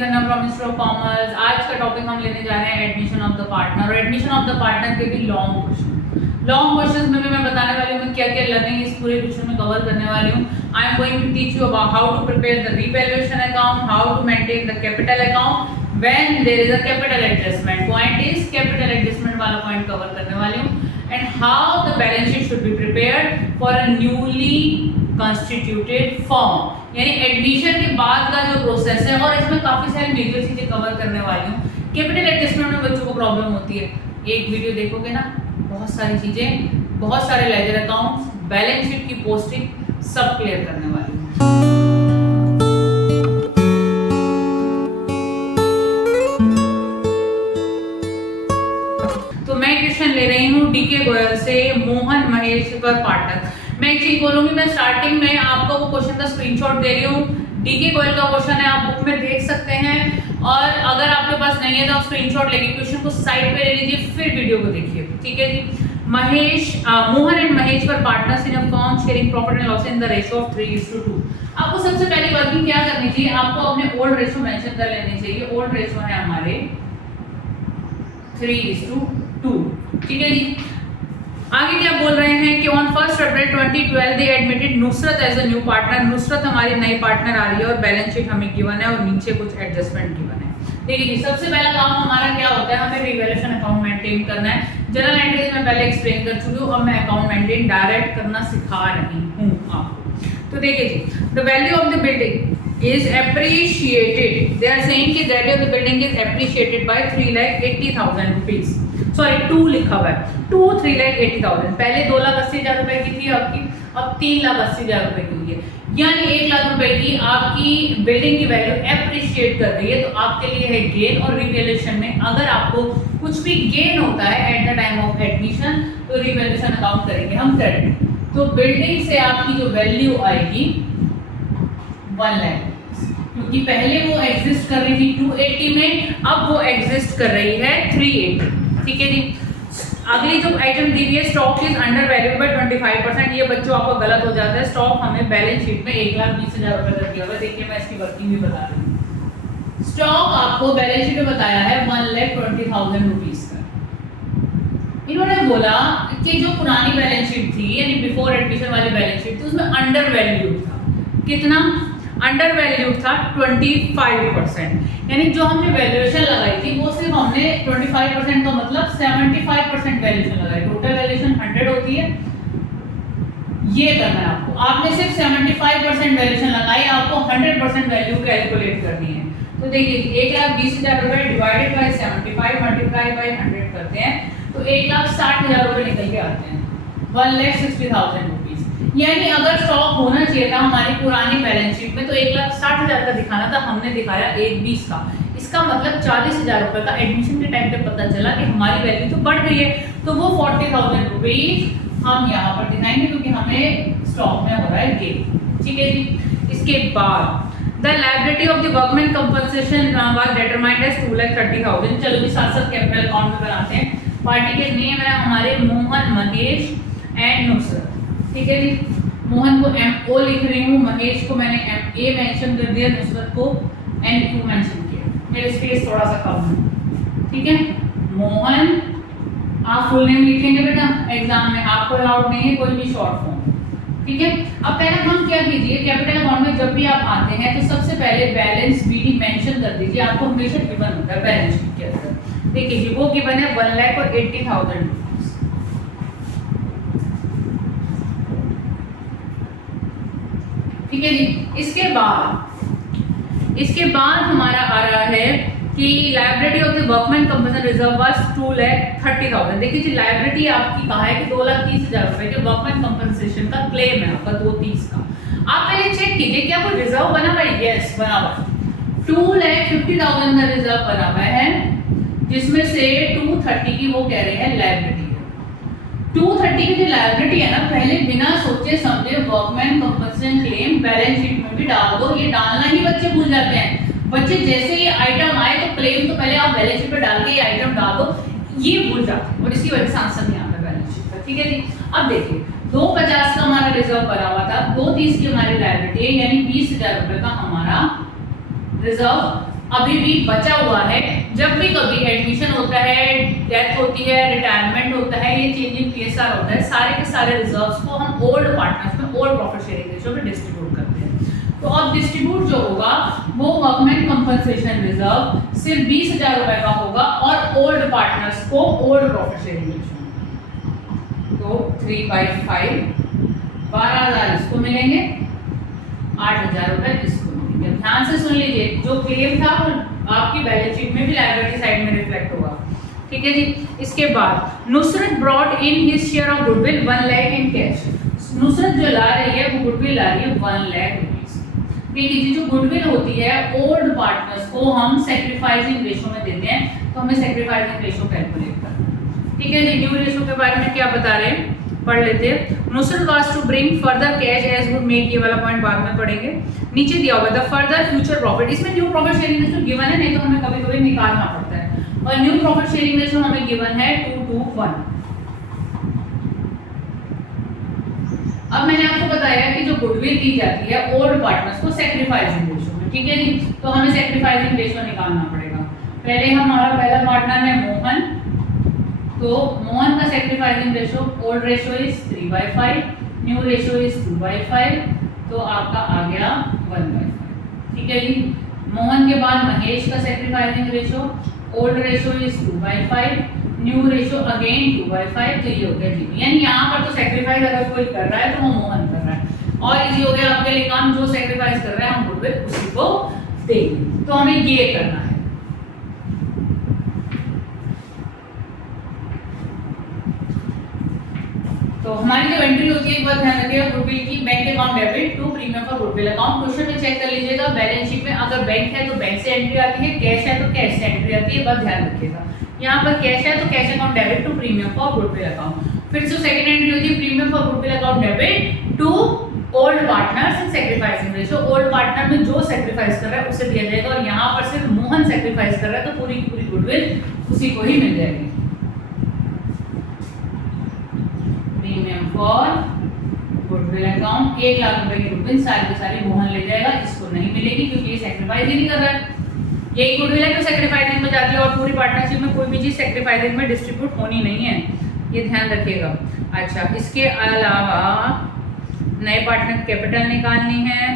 Khanna from ministry of commerce. आज का topic हम लेने जा रहे हैं एडमिशन ऑफ द पार्टनर। और एडमिशन ऑफ द पार्टनर के भी लॉन्ग क्वेश्चंस में भी मैं बताने वाली हूँ क्या क्या लर्निंग इस पूरे क्वेश्चन में कवर करने वाली हूँ। I am going to teach you about how to prepare the revaluation account, how to maintain the capital account when there is a capital adjustment. Point is capital adjustment वाला point cover करने वाली हूँ। And how the balance sheet should be prepared for a newly constituted firm, यानी admission के बाद का जो process है। और इसमें काफी सारी मेजर चीजें कवर करने वाली हूँ। कैपिटल एडजस्टमेंट में बच्चों को प्रॉब्लम होती है, एक वीडियो देखोगे ना बहुत सारी चीजें, बहुत सारे लेजर अकाउंट्स, बैलेंस शीट की पोस्टिंग सब क्लियर करने वाली हूँ। तो मैं क्वेश्चन ले रही हूँ डीके गोयल से, मोहन महेश्वर पाठक। मैं एक चीज बोलूंगी, मैं स्टार्टिंग में आपको वो क्वेश्चन का स्क्रीनशॉट दे रही हूँ। डीके गोयल का क्वेश्चन है, आप बुक में देख सकते हैं। और अगर आपके पास नहीं है तो आप स्क्रीनशॉट लेके क्वेश्चन को साइड पे ले लीजिए, फिर वीडियो को देखिए, ठीक है जी। Mohan and Maheshwar partners in a firm sharing profit and loss in the ratio of 3:2। आपको सबसे पहली वर्किंग क्या करनी चाहिए, आपको अपने ओल्ड रेशियो मेंशन कर लेनी चाहिए। ओल्ड रेशियो है हमारे 3:2, ठीक है जी। आगे क्या बोल रहे हैं कि on 1 April 2012 they admitted Nusrat as a new partner. Nusrat हमारी नई पार्टनर आ रही है और बैलेंस शीट हमें गिवन है और नीचे कुछ एडजस्टमेंट गिवन है। देखिए जी, सबसे पहला काम हमारा क्या होता है, हमें रिवैल्यूएशन अकाउंट मेंटेन करना है। जनरल एंट्रीज में पहले एक्सप्लेन कर चुकी हूँ, अब मैं अकाउंट मेंटेन डायरेक्ट करना सिखा रही हूँ आपको। तो देखिए जी, the value of the building is appreciated. They are saying कि value of the building is appreciated by 3,80,000 rupees. Sorry 2 लिखा हुआ है, 3,80,000। पहले 2,80,000 रुपए की थी आपकी, अब 3,80,000 रुपए की हुई है। यानी 1,00,000 रुपए की आपकी बिल्डिंग की वैल्यू एप्रिशिएट कर रही है, तो आपके लिए है गेन। और रिवैल्यूएशन में अगर आपको कुछ भी गेन होता है at the time of admission तो रिवैल्यूएशन अकाउंट करेंगे हम क्रेडिट। तो बिल्डिंग से आपकी जो वैल्यू आएगी 1 लाख, क्योंकि पहले वो एग्जिस्ट कर रही थी 280 में, अब वो एग्जिस्ट कर रही है 380, ठीक है जी। अगली जो आइटम दी हुई है, stock is under value by 25%। ये बच्चों आपको गलत हो जाता है। स्टॉक हमें बैलेंस शीट में 1,20,000 रुपए का दिया हुआ है। देखिए मैं इसकी वर्किंग भी बता रही हूँ। स्टॉक आपको बैलेंस शीट में बताया है 1,20,000 रुपीज का। इन्होंने बोला कि जो पुरानी बैलेंस शीट थी, यानी बिफोर एडमिशन वाली बैलेंस शीट थी, उसमें अंडर वैल्यू था। कितना अंडर वैल्यू था? 25%। यानी जो हमने वैल्यूएशन लगाई थी वो सिर्फ हमने 25% का मतलब 75% वैल्यूएशन लगाई। टोटल वैल्यूएशन 100 होती है, ये करना है आपको। आपने सिर्फ 75% वैल्यूएशन लगाई, आपको 100% वैल्यू कैलकुलेट करनी है। तो देखिए 1,20,000 रुपए डिवाइडेड बाय 75 मल्टीप्लाई बाय 100 करते हैं तो 1,60,000 रुपए निकल के आते हैं, 1,60,000 रुपीज। यानी अगर स्टॉक होना चाहिए था हमारी पुरानी बैलेंस शीट में तो 1,60,000 का दिखाना था, हमने दिखाया 1,20 का। इसका मतलब 40,000 रुपए का एडमिशन के टाइम पे पता चला कि हमारी वैल्यू तो बढ़ गई है, तो वो 40,000 रुपीज हम यहाँ पर दिखाएंगे क्योंकि हमें स्टॉक में हो रहा है गेन, ठीक है जी। इसके बाद the liability of the workman compensation was determined as 2,30,000। चलो जी साथ साथ कैपिटल अकाउंट में बनाते हैं। पार्टी के नेम है हमारे मोहन, महेश एंड नुसरत, ठीक है जी। मोहन को MO लिख रही हूँ, महेश को मैंने MA मेंशन कर दिया, नुसरत को NQ मेंशन किया। मेरे स्पेस थोड़ा सा कम है, ठीक है। मोहन, आप फुल नेम लिखेंगे बेटा एग्जाम में, आपको अलाउड नहीं है कोई भी शॉर्ट फॉर्म, ठीक है। अब पहले हम क्या कीजिए, कैपिटल अकाउंट में जब भी आप आते हैं तो सबसे पहले बैलेंस BD मेंशन कर दीजिए। आपको हमेशा गिवन होता है बैलेंस शीट के अंदर। देखिए जी वो गिवन है 1,80,000। ठीक है जी। इसके बाद हमारा आ रहा है कि liability of the workman compensation reserve was 2,30,000। देखिए जी लायबिलिटी आपकी कहा है कि 2,30,000 रुपए के वर्कमैन कंपनसेशन का क्लेम है आपका 2,30 का। आप पहले चेक कीजिए क्या कोई रिजर्व बना हुआ है? यस बना हुआ है। 2,50,000 का रिजर्व बना हुआ है, जिसमें से 230 की वो कह रहे हैं लायबिलिटी। 230 की जो लायबिलिटी है ना, पहले बिना सोचे समझे workman compensation claim balance sheet में भी डाल दो। ये डालना ही बच्चे भूल जाते हैं। बच्चे जैसे ये आइटम आए तो क्लेम तो पहले आप बैलेंस शीट पे डाल के ये आइटम डाल दो, ये भूल जाते हैं और इसी वजह से आंसर नहीं आता बैलेंस शीट का, ठीक है जी। अब देखिए 250 का हमारा रिजर्व बना हुआ था, 230 की हमारी लायबिलिटी है, यानी 20,000 रुपए का हमारा रिजर्व अभी भी बचा हुआ है। जब भी कभी एडमिशन होता है, डेथ होती है, रिटायरमेंट होता है, ये चेंज इन पीएसआर होता है, सारे के सारे रिजर्व्स को हम ओल्ड पार्टनर्स में ओल्ड प्रॉफिट शेयरिंग रेशियो में डिस्ट्रीब्यूट करते हैं। तो अब डिस्ट्रीब्यूट जो होगा वो वर्कमैन कंपनसेशन रिजर्व सिर्फ 20,000 रुपए का होगा और ओल्ड पार्टनर्स को ओल्ड प्रॉफिट शेयरिंग रेशियो। तो 3/5 12,000 इसको मिलेंगे, 8,000 रुपए इसको मिलेंगे। ध्यान से सुन लीजिए, जो क्लेम था वो आपकी बैलेंस शीट में भी लायबिलिटी साइड में रिफ्लेक्ट होगा। ठीक है जी। इसके बाद Nusrat brought in his share of goodwill 1 lakh in cash. Nusrat जो ला रही है वो गुडविल ला रही है 1 लाख रुपीस। देखिए जी, जो गुडविल होती है ओल्ड पार्टनर्स को हम सैक्रिफाइसिंग रेशियो में देते हैं, तो हमें सैक्रिफाइसिंग रेशियो कैलकुलेट करना है। ठीक है जी। न्यू रेशियो के बारे में क्या बता रहे हैं, पढ़ लेते हैं। Nusrat was to bring further cash as would make, ये वाला पॉइंट बाद में पढ़ेंगे। नीचे दिया हुआ द फर्दर फ्यूचर प्रॉफिट, इसमें new profit sharing ratio given है, नहीं तो हमें कभी कभी निकालना पड़ता है, और न्यू प्रॉफिट शेयरिंग रेशियो हमें गिवन है 2:1। अब मैंने आपको बताया कि जो गुडविल दी जाती है ओल्ड पार्टनर्स को सैक्रिफाइसिंग रेशियो में। ठीक है जी। तो हमें सैक्रिफाइसिंग रेशियो निकालना पड़ेगा। पहले हमारा पहला पार्टनर है मोहन, तो मोहन का sacrificing ratio old ratio is 3/5, new ratio is 2/5, तो आपका आ गया 1/5। ठीक है जी। मोहन के बाद महेश का sacrificing ratio old ratio is 2/5, new ratio again 2/5, तो ये हो गया जी। यानी यहाँ पर तो सैक्रिफाइस अगर कोई कर रहा है तो वो मोहन कर रहा है, और इजी हो गया आपके लिए काम, जो सैक्रिफाइस कर रहा है हम गुडविल उसी को देंगे। तो हमें ये करना है। तो हमारी जो एंट्री होती है एक बात ध्यान रखिएगा, गुडविल की bank account debit to premium for goodwill account. Question में चेक कर लीजिएगा बैलेंस शीट में, अगर बैंक है तो बैंक से एंट्री आती है, कैश है तो कैश से एंट्री आती है, बात ध्यान रखिएगा। यहाँ पर कैश है तो cash account debit to premium for goodwill account. फिर जो सेकंड एंट्री होती है premium for goodwill account debit to old partners in sacrificing ratio. Old partner में जो सैक्रिफाइस कर रहा है उसे दिया जाएगा, और यहाँ पर सिर्फ मोहन सैक्रिफाइस कर रहा है तो पूरी की पूरी गुडविल उसी को ही मिल जाएगी। Premium for goodwill account 1 lakh रुपए की गुडविल सारी की सारी मोहन ले जाएगा, इसको नहीं मिलेगी क्योंकि ये सैक्रिफाइस ही नहीं कर रहा है। यही गुडविल है जो सैक्रिफाइसिंग में जाती है, और पूरी पार्टनरशिप में कोई भी चीज सैक्रिफाइसिंग में डिस्ट्रीब्यूट होनी नहीं है, ये ध्यान रखिएगा। अच्छा, इसके अलावा नए पार्टनर कैपिटल निकालनी है।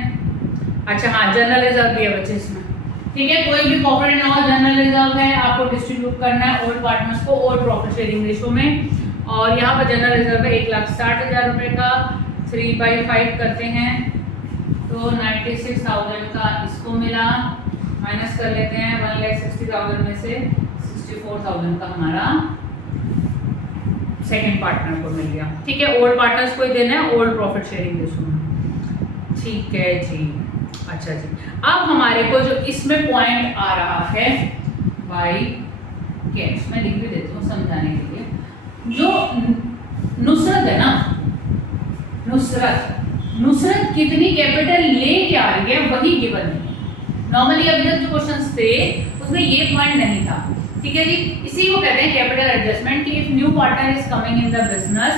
अच्छा हाँ, जनरल रिजर्व भी है बच्चे इसमें। ठीक है, कोई भी profit and loss general reserve है, आपको डिस्ट्रीब्यूट करना है ओल्ड पार्टनर्स को ओल्ड प्रॉफिट शेयरिंग रेशियो में, और यहाँ पर जनरल रिजर्व है 1,60,000 रुपए का, 3/5 करते हैं तो 96,000 का इसको मिला, माइनस कर लेते हैं 1,60,000 में से 64,000 का हमारा सेकंड पार्टनर को मिल गया। ठीक है, ओल्ड पार्टनर्स को ही देना है ओल्ड प्रॉफिट शेयरिंग रेशियो में। ठीक है जी। अच्छा जी, अब हमारे को जो इसमें पॉइंट आ रहा है बाई कैश, मैं लिख भी देती हूँ समझाने के लिए। जो नुसरत है ना, नुसरत कितनी कैपिटल लेके आ रही है वही गिवन है। नॉर्मली अभी तक जो क्वेश्चंस थे उसमें ये पॉइंट नहीं था। ठीक है जी, इसी को कहते हैं कैपिटल एडजस्टमेंट, कि if new partner is coming in the business,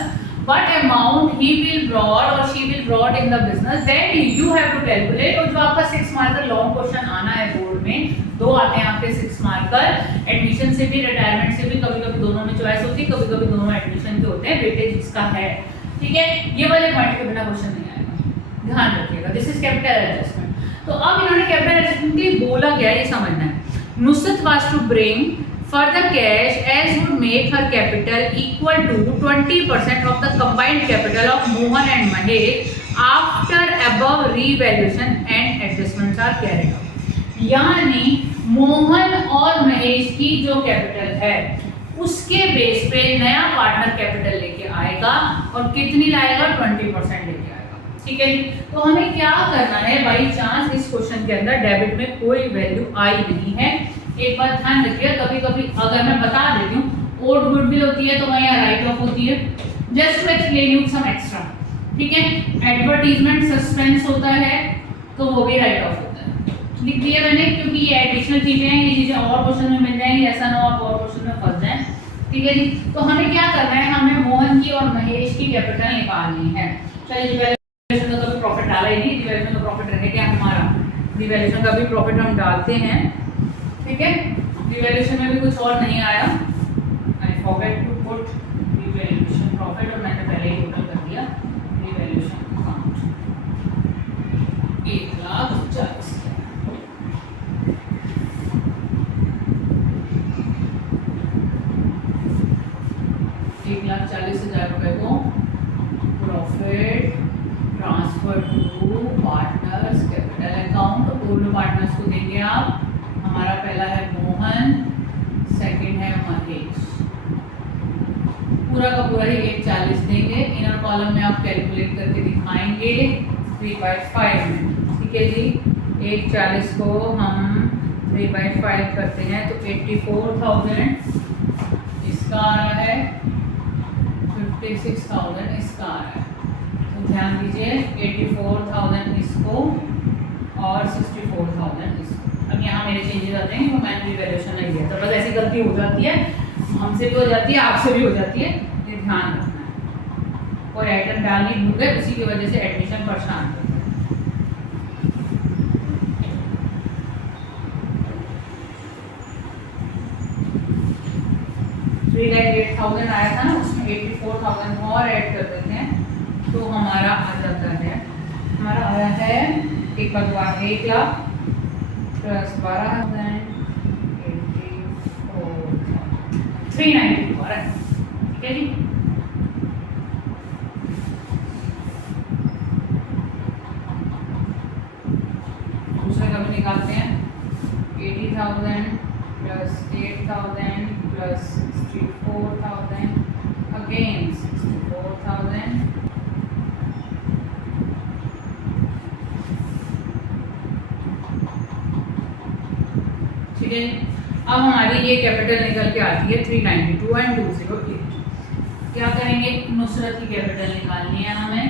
what amount he will brought or she will brought in the business, that you have to calculate. और जो आपका 6 मार्कर लॉन्ग क्वेश्चन आना है बोर्ड में, 2 आते हैं आपके 6 मार्कर, एडमिशन से भी रिटायरमेंट से भी, कभी कभी दोनों में चॉइस होती है, कभी कभी दोनों एडमिशन के होते हैं, वेटेज इसका है। ठीक है, ये वाले पॉइंट के बिना क्वेश्चन नहीं आएगा, ध्यान रखिएगा। This is capital adjustment. तो अब इन्होंने कैपिटल एडजस्टमेंट के बोला क्या है ये समझना है। Nusrat was to bring further cash as would make her capital equal to 20% of the combined capital of Mohan and Mahesh after above revaluation and adjustments are carried out। यानी मोहन और महेश की जो कैपिटल है उसके बेस पे नया पार्टनर कैपिटल लेके आएगा, और कितनी लाएगा, 20% लेके आएगा। ठीक है जी। तो हमें क्या करना है, बाई चांस इस क्वेश्चन के अंदर डेबिट में कोई वैल्यू आई नहीं है, एक बात ध्यान रखिए, कभी कभी अगर मैं बता देती हूँ ओल्ड गुडविल होती है तो वहाँ राइट ऑफ होती है, just to explain you some extra. ठीक है, एडवर्टीजमेंट सस्पेंस होता है तो वो भी राइट ऑफ होता है, लिख दिया मैंने, क्योंकि ये एडिशनल चीजें हैं, ये चीजें और क्वेश्चन में मिल जाएंगी, ऐसा ना हो आप और क्वेश्चन में फंस जाए। ठीक है जी। तो हमें क्या करना है, हमें मोहन की और महेश की कैपिटल निकालनी है। चलिए, रिवैल्यूएशन का प्रॉफिट डाला ही नहीं, रिवैल्यूएशन का प्रॉफिट रहेगा हमारा, रिवैल्यूएशन का भी प्रॉफिट हम डालते हैं। ठीक है, रिवैल्यूएशन में भी कुछ और नहीं आया, I forget to put revaluation profit, और मैंने पहले ही टोटल कर दिया रिवैल्यूएशन अकाउंट 1,40,000। 1,40,000 रुपए को profit transfer to partners capital account. दोनों पार्टनर्स को देंगे आप, हमारा पहला है मोहन, सेकंड है महेश। पूरा का पूरा ही 1,40 देंगे। इनर कॉलम में आप कैलकुलेट करके दिखाएंगे 3/5 में। ठीक है जी, 1,40 को हम 3/5 करते हैं तो 84,000 इसका आ रहा है, 56,000 इसका आ रहा है। तो ध्यान दीजिए 84,000 इसको और 64,000 इसको। अब यहाँ मेरे चेंजेस आते हैं, वो मैंने रिवैल्यूएशन नहीं दिया तो बस ऐसी गलती हो जाती है, हमसे भी हो जाती है, आपसे भी हो जाती है, ये ध्यान रखना है। कोई आइटम डालने भूल गए, उसी की वजह से एडमिशन परेशान होता है। $3,08,000 आया था ना, उसमें 84,000 और ऐड कर देते हैं तो हमारा आ जाता है, हमारा आया है 1,00,000 प्लस 12,000 392 आ रहा है। ठीक है जी, दूसरे का भी निकालते हैं। 80,000 प्लस 8,000 प्लस 64,000 अगेन 64,000 ठीक है। अब हमारी ये कैपिटल निकल के आती है 392 एंड 208। क्या करेंगे, नुसरत की कैपिटल निकालनी है हमें।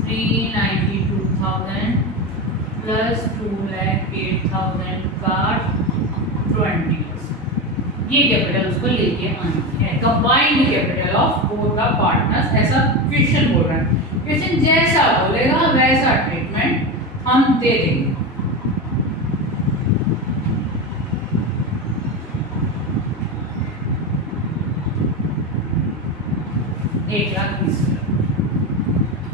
392,000 प्लस 2,08,000 का 20, ये कैपिटल उसको लेके आनी है। Combined capital of both the partners, ऐसा क्वेश्चन बोल रहा है। क्वेश्चन जैसा बोलेगा वैसा ट्रीटमेंट हम दे देंगे। 1,20,000।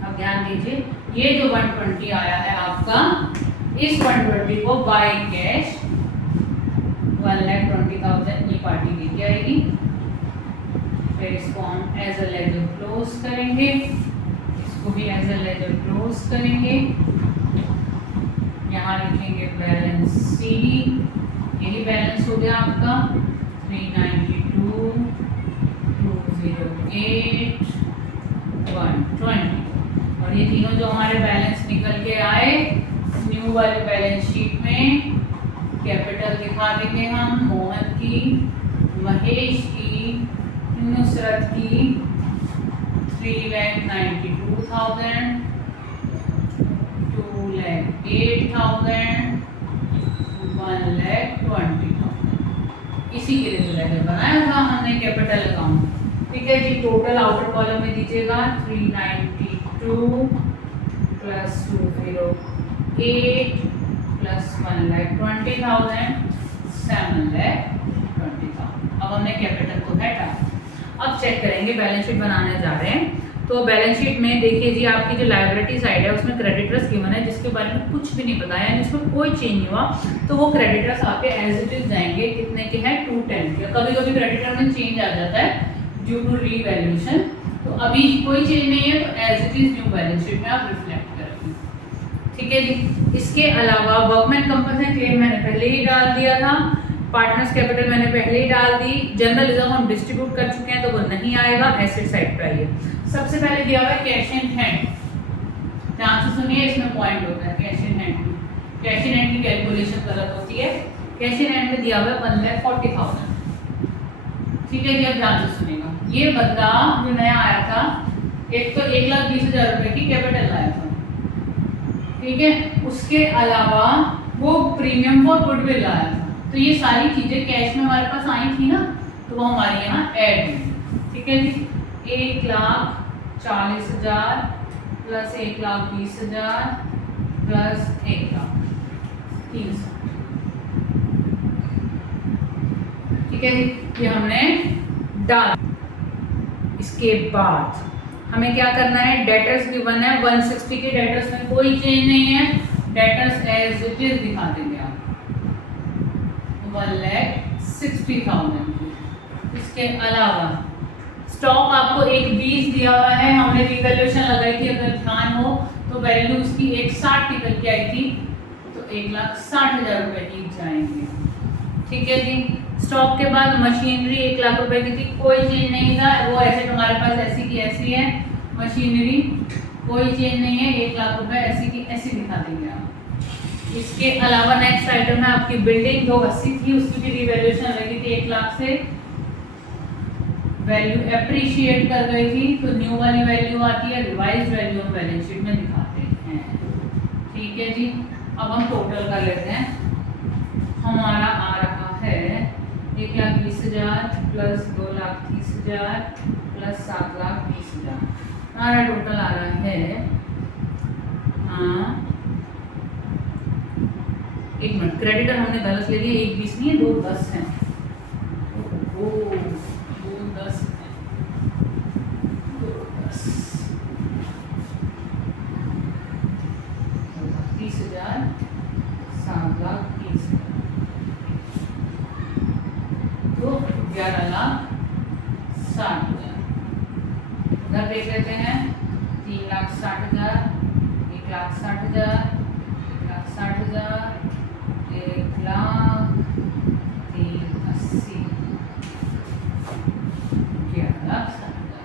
अब ध्यान दीजिए, ये जो 120 आया है आपका, इस 120 को बाय कैश 1,20,000 ये पार्टी लेके आएगी। फिर इसको हम एज अ लेजर क्लोज करेंगे, इसको भी एज अ लेजर क्लोज करेंगे। यहाँ लिखेंगे बैलेंस सीडी, यही बैलेंस हो गया आपका 392, 208, 120। और ये तीनों जो हमारे बैलेंस निकल के आए, न्यू वाले बैलेंस शीट में कैपिटल दिखा देंगे हम। मोहन की, महेश की, नुसरत की 3,92,000, 2,08,000, 1,20,000। इसी के लिए जो लेजर बनाया था हमने कैपिटल अकाउंट। ठीक है जी, टोटल आउटर कॉलम में दीजिएगा 392 प्लस 208 प्लस 1,20,000 7,20,000। अब हमने कैपिटल को हटा। अब चेक करेंगे, बैलेंस शीट बनाने जा रहे हैं। तो बैलेंस शीट में देखिए जी, आपकी जो लायबिलिटी साइड है उसमें क्रेडिटर्स गिवन है जिसके बारे में कुछ भी नहीं बताया, यानी इसमें कोई चेंज नहीं हुआ, तो वो क्रेडिटर्स आपके एज इट इज जाएंगे। कितने के हैं, 210 के। कभी कभी क्रेडिटर में चेंज आ जाता है ड्यू टू रीवैल्यूएशन, तो अभी कोई चेंज नहीं है, तो as it is new balance sheet में आप रिफ्लेक्ट करेंगे। ठीक है जी। इसके अलावा वर्कमैन कंपनसेशन क्लेम मैंने पहले ही डाल दिया था, पार्टनर्स कैपिटल मैंने पहले ही डाल दी, जनरल रिजर्व हम डिस्ट्रीब्यूट कर चुके हैं तो वो नहीं आएगा, एसेट साइड पे आइए। सबसे पहले दिया हुआ है कैश इन हैंड, ध्यान से सुनिए, इसमें पॉइंट होता है cash in hand. Cash in hand की कैलकुलेशन गलत होती है। कैश इन हैंड में दिया हुआ है 1,40,000। ठीक है जी, अब ध्यान से सुनिएगा, ये बंदा जो नया आया था, एक तो 1,20,000 रुपए की कैपिटल लाया था। ठीक है, उसके अलावा वो प्रीमियम फॉर गुडविल लाया था। तो ये सारी चीजें कैश में हमारे पास आई थी ना, तो वो हमारे यहाँ ऐड हुई। ठीक है जी, 1,40,000 प्लस 1,20,000 प्लस 1,03,000। ठीक है जी, ये हमने डाल। इसके बाद हमें क्या करना है, डेटर्स गिवन है 160 के, डेटर्स में कोई चेंज नहीं है, डेटर्स एज इट इज दिखा देंगे आप 1,60,000। इसके अलावा स्टॉक आपको एक 20 दिया हुआ है, हमने रिवैल्यूएशन लगाई थी, अगर ध्यान हो तो वैल्यू उसकी 160 निकल के आई थी, तो 1,60,000 रुपए की जाएंगे। ठीक है जी। स्टॉक के बाद मशीनरी 1 लाख रुपए की थी, कोई चेंज नहीं था, वो एसेट हमारे पास ऐसी की ऐसी है, मशीनरी कोई चेंज नहीं है, 1 लाख रुपए ऐसी की ऐसी दिखा देंगे आप। इसके अलावा नेक्स्ट आइटम है आपकी बिल्डिंग, जो 80 थी उसकी भी रिवैल्यूएशन लगी थी 1 लाख से, वैल्यू एप्रिशिएट कर गई थी, तो न्यू वाली वैल्यू आती है, रिवाइज वैल्यू हम बैलेंस शीट में दिखाते हैं। ठीक है जी। अब हम टोटल कर लेते हैं, हमारा आ रहा है 1,20,000 प्लस 2,30,000 प्लस 7,20,000, हमारा टोटल आ रहा है, हाँ 1 मिनट, क्रेडिटर हमने गलत ले लिया, 1,20 नहीं है, 2,10 है, 2,10 है, 2,10 30,000 7,30,000 तो 11,60,000। उधर देख लेते हैं 3,60,000, 1,60,000, 1,60,000, 1,80,000, 11,60,000।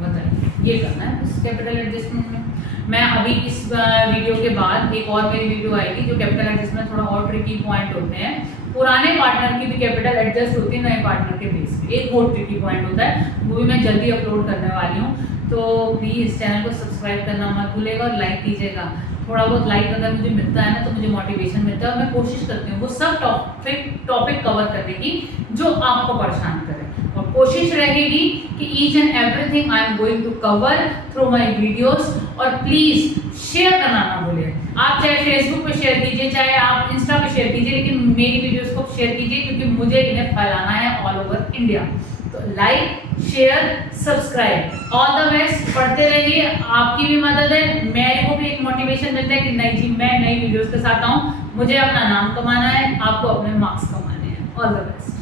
बताइए ये करना है इस कैपिटल एडजस्टमेंट में। मैं अभी इस वीडियो के बाद एक और मेरी वीडियो आएगी जो कैपिटल एडजस्टमेंट थोड़ा और ट्रिकी पॉइंट होते हैं, पुराने पार्टनर की भी कैपिटल एडजस्ट होती है नए पार्टनर के बेस पे, एक और ट्रिकी पॉइंट होता है, वो भी मैं जल्दी अपलोड करने वाली हूँ। तो प्लीज़ इस चैनल को सब्सक्राइब करना मत भूलिएगा और लाइक कीजिएगा। थोड़ा बहुत लाइक अगर मुझे मिलता है ना तो मुझे मोटिवेशन मिलता है, और मैं कोशिश करती हूँ वो सब टॉपिक कवर करने की जो आपको परेशान करे, और कोशिश रहेगी कि each and everything I am going to cover through my videos. और प्लीज शेयर करना ना भूलिए, आप चाहे फेसबुक पे शेयर कीजिए, चाहे आप इंस्टा पे शेयर कीजिए, लेकिन मेरी वीडियोस को शेयर कीजिए, क्योंकि मुझे इन्हें फैलाना है ऑल ओवर इंडिया। तो like share subscribe, all the best, पढ़ते रहिए, आपकी भी मदद है, मेरे को भी एक मोटिवेशन मिलता है कि नहीं जी मैं नई वीडियोस के साथ आऊँ, मुझे अपना नाम कमाना है, आपको अपने मार्क्स कमाने हैं। All the best.